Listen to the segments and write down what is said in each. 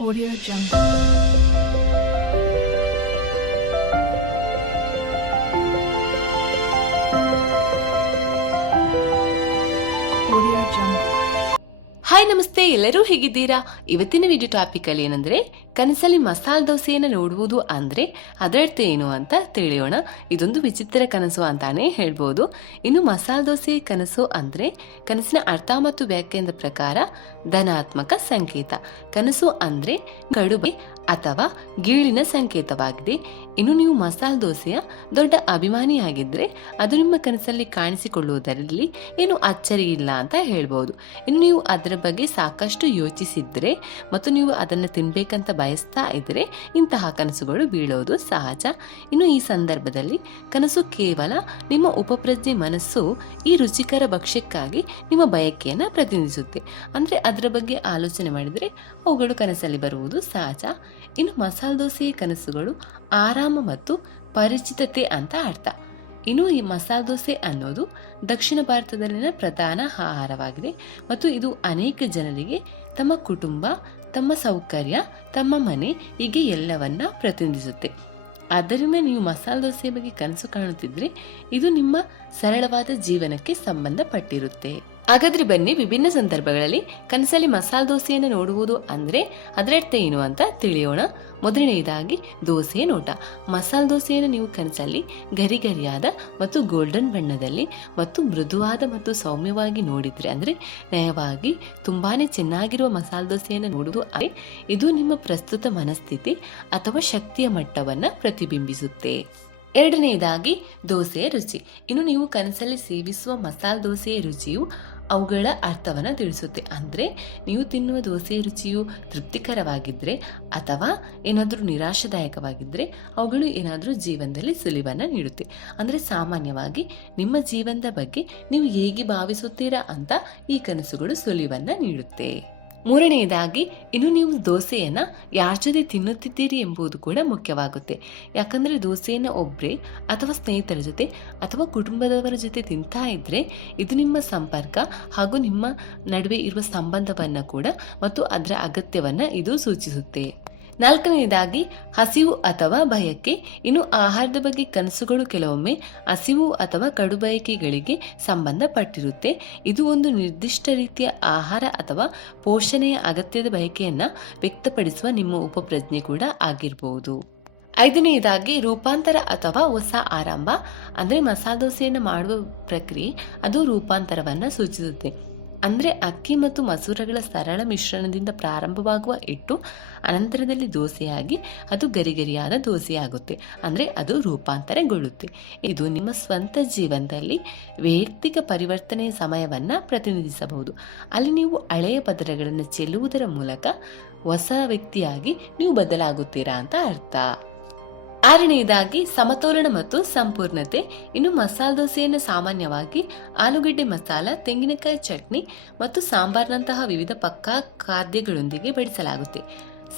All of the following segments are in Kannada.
Audio Jungle. ಹಾಯ್, ನಮಸ್ತೆ. ಎಲ್ಲರೂ ಹೇಗಿದ್ದೀರಾ? ಇವತ್ತಿನ ವಿಡಿಯೋ ಟಾಪಿಕ್ ಅಲ್ಲಿ ಏನಂದ್ರೆ, ಕನಸಲ್ಲಿ ಮಸಾಲೆ ದೋಸೆಯನ್ನು ನೋಡುವುದು ಅಂದ್ರೆ ಅದರರ್ಥ ಏನು ಅಂತ ತಿಳಿಯೋಣ. ಇದೊಂದು ವಿಚಿತ್ರ ಕನಸು ಅಂತಾನೆ ಹೇಳ್ಬೋದು. ಇನ್ನು ಮಸಾಲ ದೋಸೆ ಕನಸು ಅಂದ್ರೆ ಕನಸಿನ ಅರ್ಥ ಮತ್ತು ವ್ಯಾಖ್ಯಾನದ ಪ್ರಕಾರ ಧನಾತ್ಮಕ ಸಂಕೇತ. ಕನಸು ಅಂದ್ರೆ ಕಡುಬೆ. ಅಥವಾ ಗೀಳಿನ ಸಂಕೇತವಾಗಿದೆ. ಇನ್ನು ನೀವು ಮಸಾಲೆ ದೋಸೆಯ ದೊಡ್ಡ ಅಭಿಮಾನಿಯಾಗಿದ್ದರೆ ಅದು ನಿಮ್ಮ ಕನಸಲ್ಲಿ ಕಾಣಿಸಿಕೊಳ್ಳುವುದರಲ್ಲಿ ಏನು ಅಚ್ಚರಿ ಇಲ್ಲ ಅಂತ ಹೇಳ್ಬೋದು. ಇನ್ನು ನೀವು ಅದರ ಬಗ್ಗೆ ಸಾಕಷ್ಟು ಯೋಚಿಸಿದ್ರೆ ಮತ್ತು ನೀವು ಅದನ್ನು ತಿನ್ನಬೇಕಂತ ಬಯಸ್ತಾ ಇದ್ದರೆ ಇಂತಹ ಕನಸುಗಳು ಬೀಳೋದು ಸಹಜ. ಇನ್ನು ಈ ಸಂದರ್ಭದಲ್ಲಿ ಕನಸು ಕೇವಲ ನಿಮ್ಮ ಉಪಪ್ರಜ್ಞೆ ಮನಸ್ಸು ಈ ರುಚಿಕರ ಭಕ್ಷ್ಯಕ್ಕಾಗಿ ನಿಮ್ಮ ಬಯಕೆಯನ್ನು ಪ್ರತಿನಿಧಿಸುತ್ತೆ. ಅಂದರೆ ಅದರ ಬಗ್ಗೆ ಆಲೋಚನೆ ಮಾಡಿದರೆ ಅವುಗಳು ಕನಸಲ್ಲಿ ಬರುವುದು ಸಹಜ. ಇನ್ನು ಮಸಾಲ ದೋಸೆಯ ಕನಸುಗಳು ಆರಾಮ ಮತ್ತು ಪರಿಚಿತತೆ ಅಂತ ಅರ್ಥ. ಇನ್ನು ಈ ಮಸಾಲ ದೋಸೆ ಅನ್ನೋದು ದಕ್ಷಿಣ ಭಾರತದಲ್ಲಿನ ಪ್ರಧಾನ ಆಹಾರವಾಗಿದೆ ಮತ್ತು ಇದು ಅನೇಕ ಜನರಿಗೆ ತಮ್ಮ ಕುಟುಂಬ, ತಮ್ಮ ಸೌಕರ್ಯ, ತಮ್ಮ ಮನೆ ಹೀಗೆ ಎಲ್ಲವನ್ನ ಪ್ರತಿನಿಧಿಸುತ್ತೆ. ಆದ್ದರಿಂದ ನೀವು ಮಸಾಲ ದೋಸೆ ಬಗ್ಗೆ ಕನಸು ಕಾಣುತ್ತಿದ್ರೆ ಇದು ನಿಮ್ಮ ಸರಳವಾದ ಜೀವನಕ್ಕೆ ಸಂಬಂಧಪಟ್ಟಿರುತ್ತೆ. ಹಾಗಾದ್ರೆ ಬನ್ನಿ ವಿಭಿನ್ನ ಸಂದರ್ಭಗಳಲ್ಲಿ ಕನಸಲ್ಲಿ ಮಸಾಲ ದೋಸೆಯನ್ನು ನೋಡುವುದು ಅಂದ್ರೆ ಅದರರ್ಥ ಏನು ಅಂತ ತಿಳಿಯೋಣ. ಮೊದಲನೆಯದಾಗಿ ದೋಸೆಯ ನೋಟ. ಮಸಾಲ ದೋಸೆಯನ್ನು ನೀವು ಕನಸಲ್ಲಿ ಗರಿಗರಿಯಾದ ಮತ್ತು ಗೋಲ್ಡನ್ ಬಣ್ಣದಲ್ಲಿ ಮತ್ತು ಮೃದುವಾದ ಮತ್ತು ಸೌಮ್ಯವಾಗಿ ನೋಡಿದ್ರೆ ಅಂದ್ರೆ ನಯವಾಗಿ ತುಂಬಾನೇ ಚೆನ್ನಾಗಿರುವ ಮಸಾಲ ದೋಸೆಯನ್ನು ನೋಡುವುದು ಅದೇ ಇದು ನಿಮ್ಮ ಪ್ರಸ್ತುತ ಮನಸ್ಥಿತಿ ಅಥವಾ ಶಕ್ತಿಯ ಮಟ್ಟವನ್ನ ಪ್ರತಿಬಿಂಬಿಸುತ್ತೆ. ಎರಡನೆಯದಾಗಿ ದೋಸೆಯ ರುಚಿ. ಇನ್ನು ನೀವು ಕನಸಲ್ಲಿ ಸೇವಿಸುವ ಮಸಾಲೆ ದೋಸೆಯ ರುಚಿಯು ಅವುಗಳ ಅರ್ಥವನ್ನು ತಿಳಿಸುತ್ತೆ. ಅಂದರೆ ನೀವು ತಿನ್ನುವ ದೋಸೆ ರುಚಿಯು ತೃಪ್ತಿಕರವಾಗಿದ್ದರೆ ಅಥವಾ ಏನಾದರೂ ನಿರಾಶಾದಾಯಕವಾಗಿದ್ದರೆ ಅವುಗಳು ಏನಾದರೂ ಜೀವನದಲ್ಲಿ ಸುಲಿವನ್ನು ನೀಡುತ್ತೆ. ಅಂದರೆ ಸಾಮಾನ್ಯವಾಗಿ ನಿಮ್ಮ ಜೀವನದ ಬಗ್ಗೆ ನೀವು ಹೇಗೆ ಭಾವಿಸುತ್ತೀರಾ ಅಂತ ಈ ಕನಸುಗಳು ಸುಲಿವನ್ನು ನೀಡುತ್ತೆ. ಮೂರನೆಯದಾಗಿ ಇನ್ನು ನೀವು ದೋಸೆಯನ್ನು ಯಾರ ಜೊತೆ ತಿನ್ನುತ್ತಿದ್ದೀರಿ ಎಂಬುದು ಕೂಡ ಮುಖ್ಯವಾಗುತ್ತೆ. ಯಾಕಂದರೆ ದೋಸೆಯನ್ನು ಒಬ್ಬರೇ ಅಥವಾ ಸ್ನೇಹಿತರ ಜೊತೆ ಅಥವಾ ಕುಟುಂಬದವರ ಜೊತೆ ತಿಂತಾ ಇದ್ದರೆ ಇದು ನಿಮ್ಮ ಸಂಪರ್ಕ ಹಾಗೂ ನಿಮ್ಮ ನಡುವೆ ಇರುವ ಸಂಬಂಧವನ್ನು ಕೂಡ ಮತ್ತು ಅದರ ಅಗತ್ಯವನ್ನು ಇದು ಸೂಚಿಸುತ್ತೆ. ನಾಲ್ಕನೆಯದಾಗಿ ಹಸಿವು ಅಥವಾ ಭಯಕ್ಕೆ. ಇನ್ನು ಆಹಾರದ ಬಗ್ಗೆ ಕನಸುಗಳು ಕೆಲವೊಮ್ಮೆ ಹಸಿವು ಅಥವಾ ಕಡುಬಯಕೆಗಳಿಗೆ ಸಂಬಂಧಪಟ್ಟಿರುತ್ತೆ. ಇದು ಒಂದು ನಿರ್ದಿಷ್ಟ ರೀತಿಯ ಆಹಾರ ಅಥವಾ ಪೋಷಣೆಯ ಅಗತ್ಯದ ಬಯಕೆಯನ್ನು ವ್ಯಕ್ತಪಡಿಸುವ ನಿಮ್ಮ ಉಪಪ್ರಜ್ಞೆ ಕೂಡ ಆಗಿರಬಹುದು ಐದನೆಯದಾಗಿ ರೂಪಾಂತರ ಅಥವಾ ಹೊಸ ಆರಂಭ. ಅಂದರೆ ಮಸಾಲ ದೋಸೆಯನ್ನು ಮಾಡುವ ಪ್ರಕ್ರಿಯೆ, ಅದು ರೂಪಾಂತರವನ್ನು ಸೂಚಿಸುತ್ತೆ. ಅಂದರೆ ಅಕ್ಕಿ ಮತ್ತು ಮಸೂರಗಳ ಸರಳ ಮಿಶ್ರಣದಿಂದ ಪ್ರಾರಂಭವಾಗುವ ಹಿಟ್ಟು, ಅನಂತರದಲ್ಲಿ ದೋಸೆಯಾಗಿ ಅದು ಗರಿಗರಿಯಾದ ದೋಸೆಯಾಗುತ್ತೆ. ಅಂದರೆ ಅದು ರೂಪಾಂತರಗೊಳ್ಳುತ್ತೆ. ಇದು ನಿಮ್ಮ ಸ್ವಂತ ಜೀವನದಲ್ಲಿ ವೈಯಕ್ತಿಕ ಪರಿವರ್ತನೆಯ ಸಮಯವನ್ನು ಪ್ರತಿನಿಧಿಸಬಹುದು. ಅಲ್ಲಿ ನೀವು ಹಳೆಯ ಪದರಗಳನ್ನು ಚೆಲ್ಲುವುದರ ಮೂಲಕ ಹೊಸ ವ್ಯಕ್ತಿಯಾಗಿ ನೀವು ಬದಲಾಗುತ್ತೀರಾ ಅಂತ ಅರ್ಥ. ಆರನೆಯದಾಗಿ ಸಮತೋಲನ ಮತ್ತು ಸಂಪೂರ್ಣತೆ. ಇನ್ನು ಮಸಾಲ ದೋಸೆಯನ್ನು ಸಾಮಾನ್ಯವಾಗಿ ಆಲೂಗಡ್ಡೆ ಮಸಾಲ, ತೆಂಗಿನಕಾಯಿ ಚಟ್ನಿ ಮತ್ತು ಸಾಂಬಾರ್ನಂತಹ ವಿವಿಧ ಪಕ್ಕಾ ಖಾದ್ಯಗಳೊಂದಿಗೆ ಬಡಿಸಲಾಗುತ್ತೆ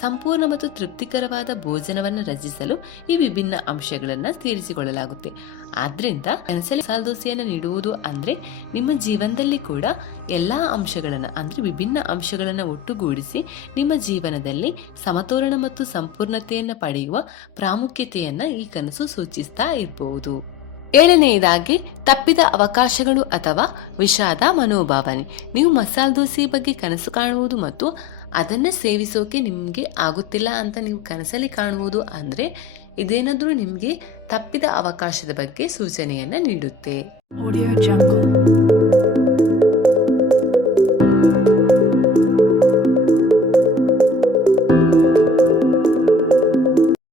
ಸಂಪೂರ್ಣ ಮತ್ತು ತೃಪ್ತಿಕರವಾದ ಭೋಜನವನ್ನು ರಚಿಸಲು ಈ ವಿಭಿನ್ನ ಅಂಶಗಳನ್ನು ಸೇರಿಸಿಕೊಳ್ಳಲಾಗುತ್ತೆ. ಆದ್ರಿಂದ ಕನಸಲ್ಲಿ ಮಸಾಲೆ ದೋಸೆಯನ್ನು ನೀಡುವುದು ಅಂದ್ರೆ ನಿಮ್ಮ ಜೀವನದಲ್ಲಿ ಕೂಡ ಎಲ್ಲ ಅಂಶಗಳನ್ನು ಅಂದ್ರೆ ವಿಭಿನ್ನ ಅಂಶಗಳನ್ನು ಒಟ್ಟುಗೂಡಿಸಿ ನಿಮ್ಮ ಜೀವನದಲ್ಲಿ ಸಮತೋಲನ ಮತ್ತು ಸಂಪೂರ್ಣತೆಯನ್ನು ಪಡೆಯುವ ಪ್ರಾಮುಖ್ಯತೆಯನ್ನು ಈ ಕನಸು ಸೂಚಿಸ್ತಾ ಇರಬಹುದು ಏಳನೆಯದಾಗಿ, ತಪ್ಪಿದ ಅವಕಾಶಗಳು ಅಥವಾ ವಿಷಾದ ಮನೋಭಾವನೆ. ನೀವು ಮಸಾಲೆ ದೋಸೆ ಬಗ್ಗೆ ಕನಸು ಕಾಣುವುದು ಮತ್ತು ಅದನ್ನು ಸೇವಿಸೋಕೆ ನಿಮಗೆ ಆಗುತ್ತಿಲ್ಲ ಅಂತ ನೀವು ಕನಸಲ್ಲಿ ಕಾಣುವುದು ಅಂದರೆ ಇದೇನಾದರೂ ನಿಮಗೆ ತಪ್ಪಿದ ಅವಕಾಶದ ಬಗ್ಗೆ ಸೂಚನೆಯನ್ನು ನೀಡುತ್ತೆ.